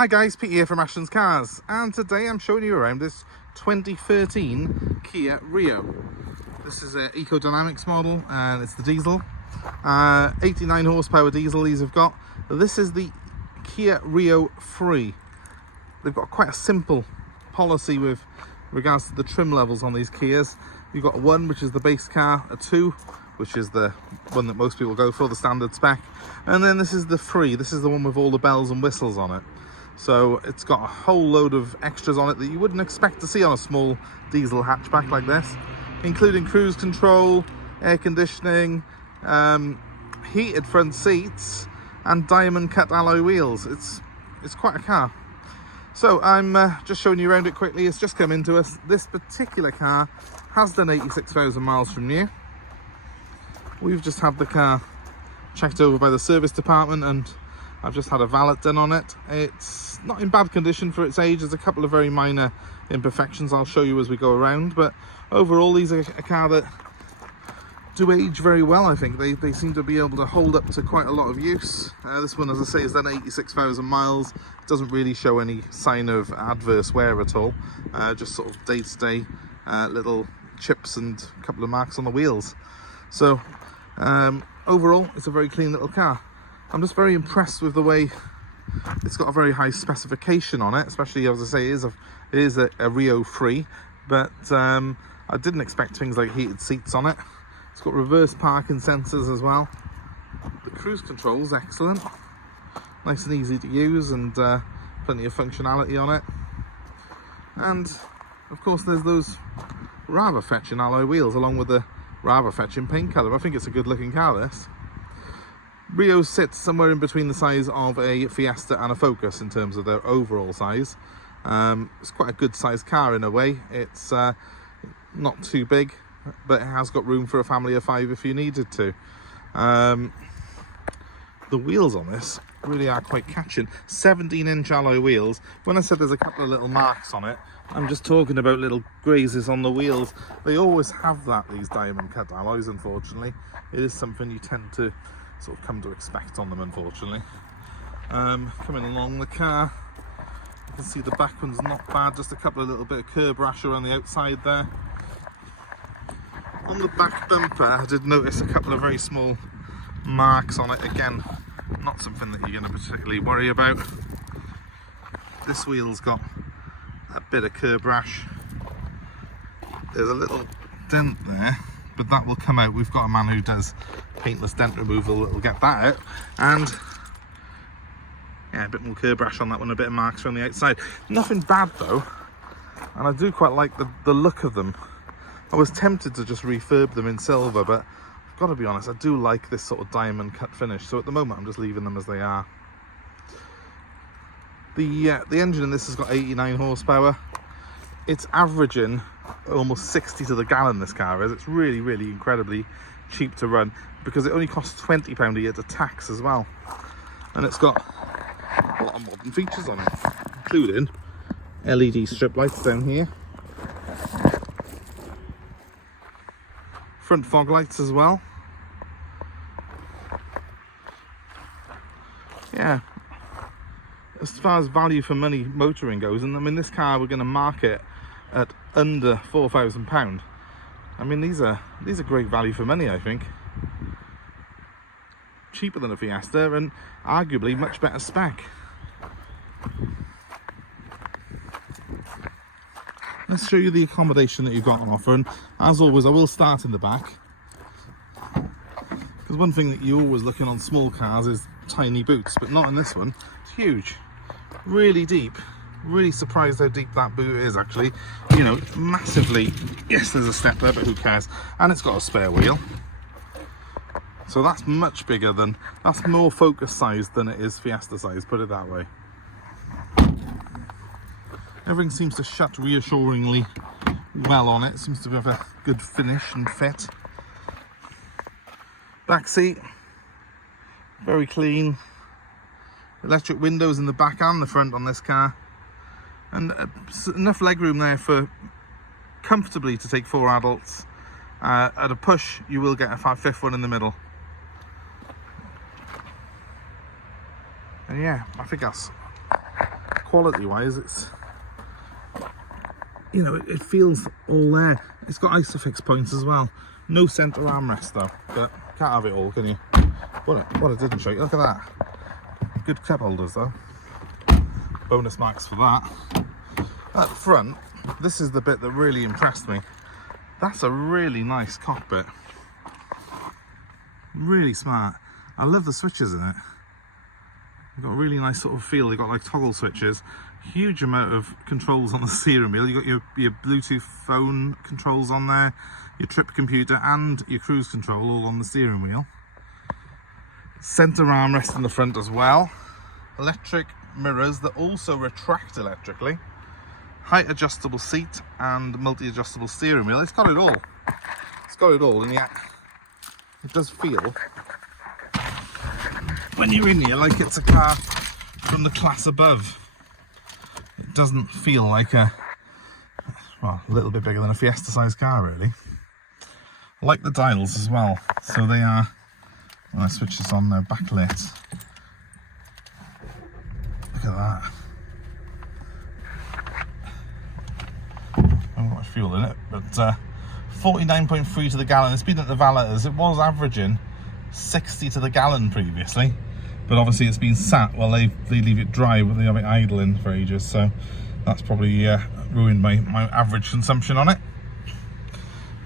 Hi guys, Pete here from Ashton's Cars, and today I'm showing you around this 2013 Kia Rio. This is an ECODYMANICS model and it's the diesel. 89 horsepower diesel these have got. This is the Kia Rio 3. They've got quite a simple policy with regards to the trim levels on these Kias. You've got a 1, which is the base car, a 2, which is the one that most people go for, the standard spec, and then this is the 3. This is the one with all the bells and whistles on it. So it's got a whole load of extras on it that you wouldn't expect to see on a small diesel hatchback like this, including cruise control, air conditioning, heated front seats, and diamond cut alloy wheels. It's quite a car. So I'm just showing you around it quickly. It's just come into us. This particular car has done 86,000 miles from new. We've just had the car checked over by the service department and I've just had a valet done on it. It's not in bad condition for its age. There's a couple of very minor imperfections I'll show you as we go around, but overall these are a car that do age very well. I think they seem to be able to hold up to quite a lot of use. This one, as I say, has done 86,000 miles. It doesn't really show any sign of adverse wear at all, just sort of day-to-day little chips and a couple of marks on the wheels. So overall it's a very clean little car. I'm just very impressed with the way it's got a very high specification on it, especially, as I say, it is a Rio 3, but I didn't expect things like heated seats on it. It's got reverse parking sensors as well. The cruise control is excellent, nice and easy to use, and plenty of functionality on it. And of course there's those rather fetching alloy wheels along with the rather fetching paint colour. I think it's a good looking car, this. Rio sits somewhere in between the size of a Fiesta and a Focus in terms of their overall size. It's quite a good sized car in a way. It's not too big, but it has got room for a family of 5 if you needed to. The wheels on this really are quite catching. 17-inch alloy wheels. When I said there's a couple of little marks on it, I'm just talking about little grazes on the wheels. They always have that, these diamond cut alloys, unfortunately. It is something you tend to sort of come to expect on them, unfortunately. Coming along the car, you can see the back one's not bad, just a couple of little bit of curb rash around the outside there. On the back bumper I did notice a couple of very small marks on it. Again, not something that you're going to particularly worry about. This wheel's got a bit of curb rash. There's a little dent there, but that will come out. We've got a man who does paintless dent removal that will get that out. And yeah, a bit more curb rash on that one, a bit of marks from the outside. Nothing bad though, and I do quite like the look of them. I was tempted to just refurb them in silver, but I've got to be honest, I do like this sort of diamond cut finish, so at the moment I'm just leaving them as they are. The engine in this has got 89 horsepower. It's averaging almost 60 to the gallon, this car is. It's really, really incredibly cheap to run because it only costs £20 a year to tax as well. And it's got a lot of modern features on it, including LED strip lights down here, front fog lights as well. Yeah, as far as value for money motoring goes, and I mean this car we're going to market at under £4,000. I mean these are great value for money, I think. Cheaper than a Fiesta and arguably much better spec. Let's show you the accommodation that you've got on offer, and as always I will start in the back, because one thing that you always look in on small cars is tiny boots, but not in this one. It's huge, really deep. Really surprised how deep that boot is, actually. You know, massively. Yes, there's a step there, but who cares? And it's got a spare wheel, so that's much bigger than, that's more Focus size than it is Fiesta size, put it that way. Everything seems to shut reassuringly well on it. Seems to have a good finish and fit. Back seat, very clean. Electric windows in the back and the front on this car, and enough legroom there for comfortably to take 4 adults. At a push you will get a 5th one in the middle. And yeah, I think that's quality wise, it's, you know, it feels all there. It's got isofix points as well. No centre armrest though, but can't have it all, can you? What I didn't show you, look at that. Good cup holders though. Bonus marks for that. At the front, this is the bit that really impressed me. That's a really nice cockpit. Really smart. I love the switches in it. You've got a really nice sort of feel. You've got like toggle switches. Huge amount of controls on the steering wheel. You've got your Bluetooth phone controls on there, your trip computer and your cruise control all on the steering wheel. Centre armrest in the front as well. Electric mirrors that also retract electrically. Height adjustable seat and multi-adjustable steering wheel. It's got it all. It's got it all, and yet it does feel, when you're in here, like it's a car from the class above. It doesn't feel like a little bit bigger than a Fiesta size car, really. I like the dials as well. So they are, when I switch this on, they're backlit. Look at that. I haven't got much fuel in it, but 49.3 to the gallon. It's been at the valeters. It was averaging 60 to the gallon previously, but obviously it's been sat while they leave it dry, but they have it idling for ages, so that's probably ruined my average consumption on it.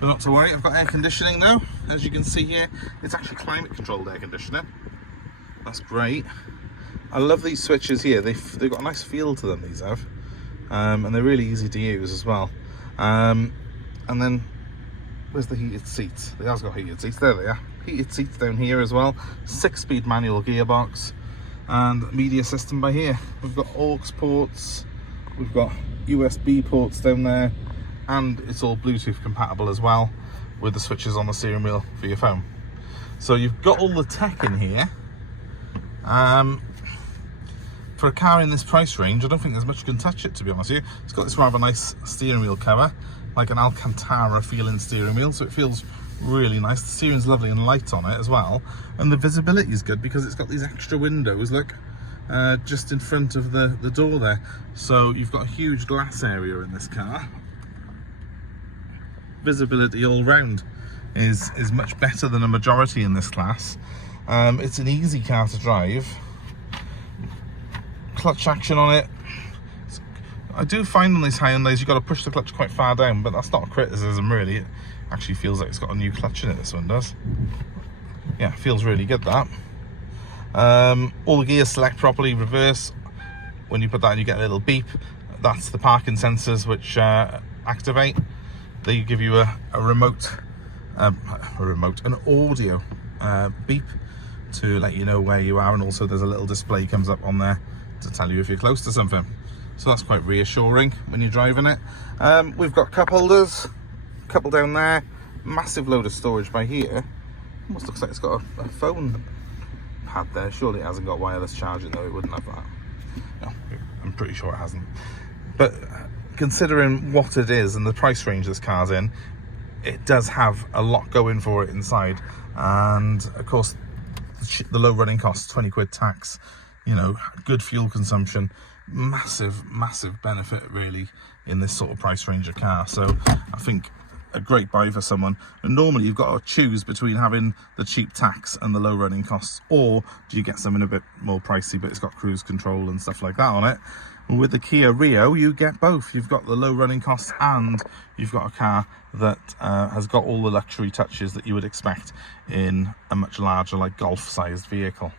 But not to worry, I've got air conditioning now. As you can see here, it's actually climate controlled air conditioning. That's great. I love these switches here. They've got a nice feel to them, these have, and they're really easy to use as well. And then where's the heated seats? They have got heated seats. There they are. Heated seats down here as well. 6-speed manual gearbox and media system by here. We've got aux ports, we've got USB ports down there, and it's all Bluetooth compatible as well, with the switches on the steering wheel for your phone. So you've got all the tech in here. For a car in this price range, I don't think there's much you can touch it, to be honest with you. It's got this rather nice steering wheel cover, like an Alcantara feeling steering wheel, so it feels really nice. The steering's lovely and light on it as well, and the visibility is good because it's got these extra windows, look, just in front of the door there. So you've got a huge glass area in this car. Visibility all round is much better than a majority in this class. It's an easy car to drive. Clutch action on it. I do find on these Hyundais you've got to push the clutch quite far down, but that's not a criticism really. It actually feels like it's got a new clutch in it, this one does. Yeah, feels really good, that. All the gears select properly, reverse. When you put that in, you get a little beep. That's the parking sensors which activate. They give you an audio beep to let you know where you are, and also there's a little display comes up on there to tell you if you're close to something. So that's quite reassuring when you're driving it. We've got cup holders, a couple down there, massive load of storage by here. Almost looks like it's got a phone pad there. Surely it hasn't got wireless charging though, it wouldn't have that. No, I'm pretty sure it hasn't. But considering what it is and the price range this car's in, it does have a lot going for it inside. And of course, the low running costs, 20 quid tax, you know, good fuel consumption, massive benefit really in this sort of price range of car. So I think a great buy for someone. And normally you've got to choose between having the cheap tax and the low running costs, or do you get something a bit more pricey but it's got cruise control and stuff like that on it. And with the Kia Rio you get both. You've got the low running costs and you've got a car that has got all the luxury touches that you would expect in a much larger, like golf sized vehicle.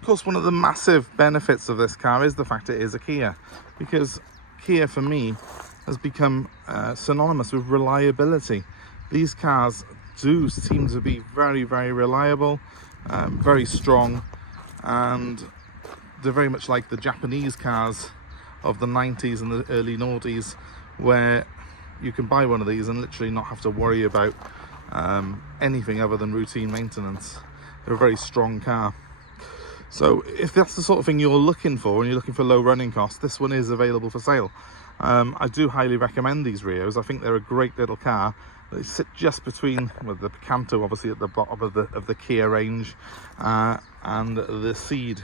Of course, one of the massive benefits of this car is the fact it is a Kia, because Kia for me has become synonymous with reliability. These cars do seem to be very reliable, very strong, and they're very much like the Japanese cars of the 90s and the early noughties, where you can buy one of these and literally not have to worry about anything other than routine maintenance. They're a very strong car. So if that's the sort of thing you're looking for and you're looking for low running costs, this one is available for sale. I do highly recommend these Rios. I think they're a great little car. They sit just between, well, the Picanto obviously at the bottom of the Kia range, and the Ceed,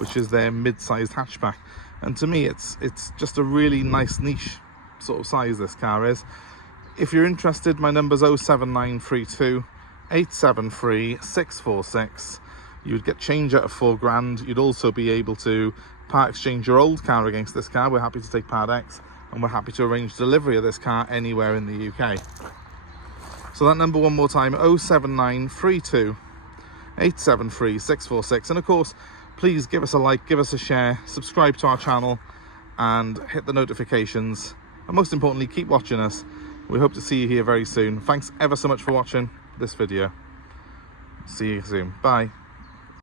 which is their mid-sized hatchback. And to me, it's just a really nice niche sort of size this car is. If you're interested, my number's 07932 873 646. You would get change out of £4,000. You'd also be able to part exchange your old car against this car. We're happy to take part X, and we're happy to arrange delivery of this car anywhere in the UK. So that number one more time, 07932 873 646. And of course, please give us a like, give us a share, subscribe to our channel, and hit the notifications. And most importantly, keep watching us. We hope to see you here very soon. Thanks ever so much for watching this video. See you soon. Bye.